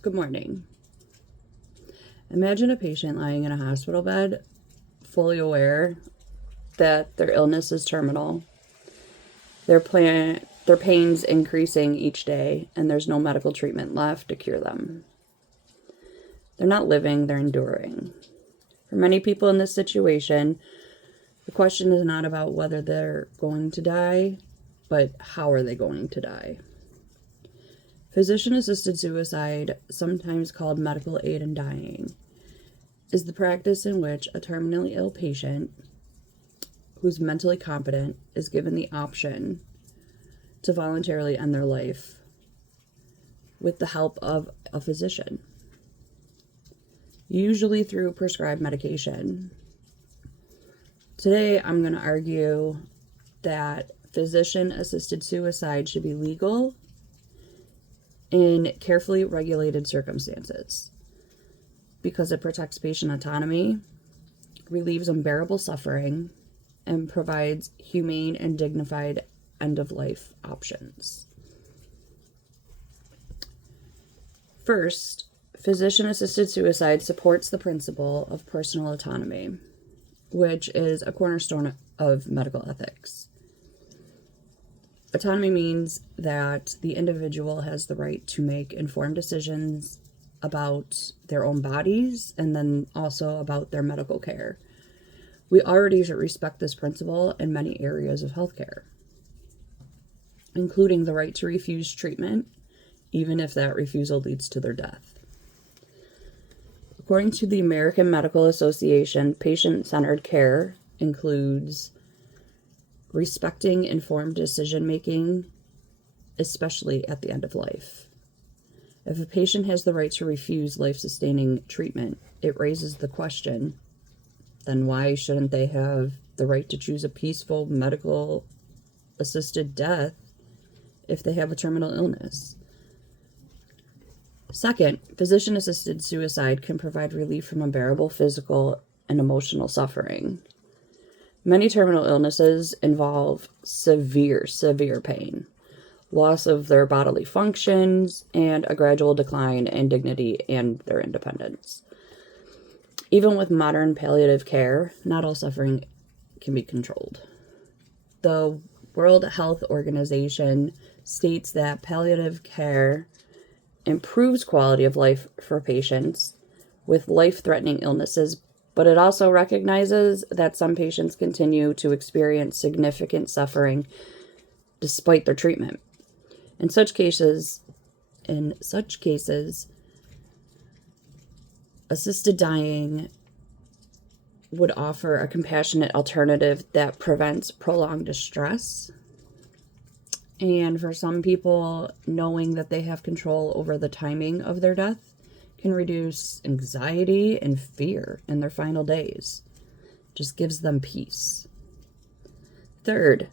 Good morning. Imagine a patient lying in a hospital bed, fully aware that their illness is terminal, their pain's increasing each day, and there's no medical treatment left to cure them. They're not living, they're enduring. For many people in this situation, the question is not about whether they're going to die, but how are they going to die? Physician-assisted suicide, sometimes called medical aid in dying, is the practice in which a terminally ill patient who's mentally competent is given the option to voluntarily end their life with the help of a physician, usually through prescribed medication. Today, I'm going to argue that physician-assisted suicide should be legal in carefully regulated circumstances because it protects patient autonomy, relieves unbearable suffering, and provides humane and dignified end-of-life options. First, physician-assisted suicide supports the principle of personal autonomy, which is a cornerstone of medical ethics. Autonomy means that the individual has the right to make informed decisions about their own bodies and then also about their medical care. We already should respect this principle in many areas of healthcare, including the right to refuse treatment, even if that refusal leads to their death. According to the American Medical Association, patient-centered care includes respecting informed decision-making, especially at the end of life. If a patient has the right to refuse life-sustaining treatment, it raises the question, then why shouldn't they have the right to choose a peaceful medical-assisted death if they have a terminal illness? Second, physician-assisted suicide can provide relief from unbearable physical and emotional suffering. Many terminal illnesses involve severe pain, loss of their bodily functions, and a gradual decline in dignity and their independence. Even with modern palliative care, not all suffering can be controlled. The World Health Organization states that palliative care improves quality of life for patients with life-threatening illnesses, but it also recognizes that some patients continue to experience significant suffering despite their treatment. In such cases, assisted dying would offer a compassionate alternative that prevents prolonged distress. And for some people, knowing that they have control over the timing of their death can reduce anxiety and fear in their final days. Just gives them peace. Third,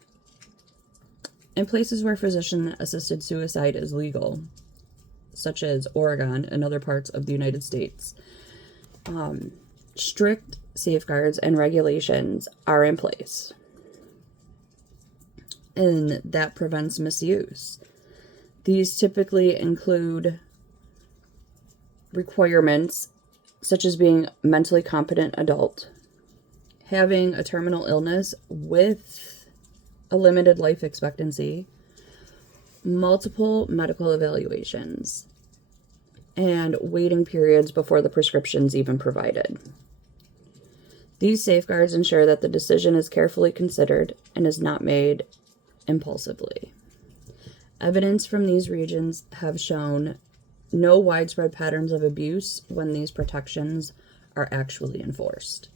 in places where physician-assisted suicide is legal, such as Oregon and other parts of the United States, strict safeguards and regulations are in place, and that prevents misuse. These typically include requirements such as being a mentally competent adult, having a terminal illness with a limited life expectancy, multiple medical evaluations, and waiting periods before the prescription's even provided. These safeguards ensure that the decision is carefully considered and is not made impulsively. Evidence from these regions have shown no widespread patterns of abuse when these protections are actually enforced.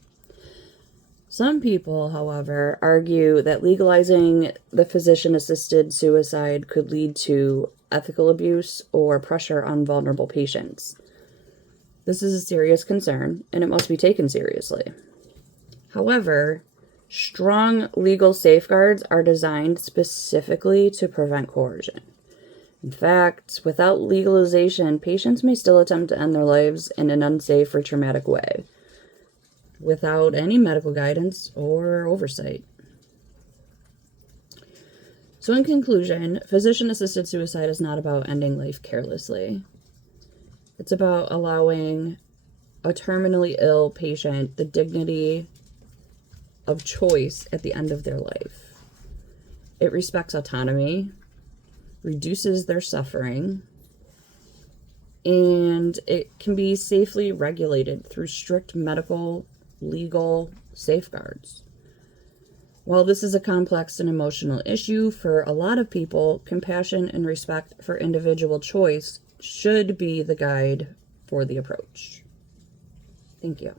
Some people, however, argue that legalizing the physician-assisted suicide could lead to ethical abuse or pressure on vulnerable patients. This is a serious concern, and it must be taken seriously. However, strong legal safeguards are designed specifically to prevent coercion. In fact, without legalization, patients may still attempt to end their lives in an unsafe or traumatic way, without any medical guidance or oversight. So in conclusion, physician-assisted suicide is not about ending life carelessly. It's about allowing a terminally ill patient the dignity of choice at the end of their life. It respects autonomy, reduces their suffering, and it can be safely regulated through strict medical, legal safeguards. While this is a complex and emotional issue for a lot of people, compassion and respect for individual choice should be the guide for the approach. Thank you.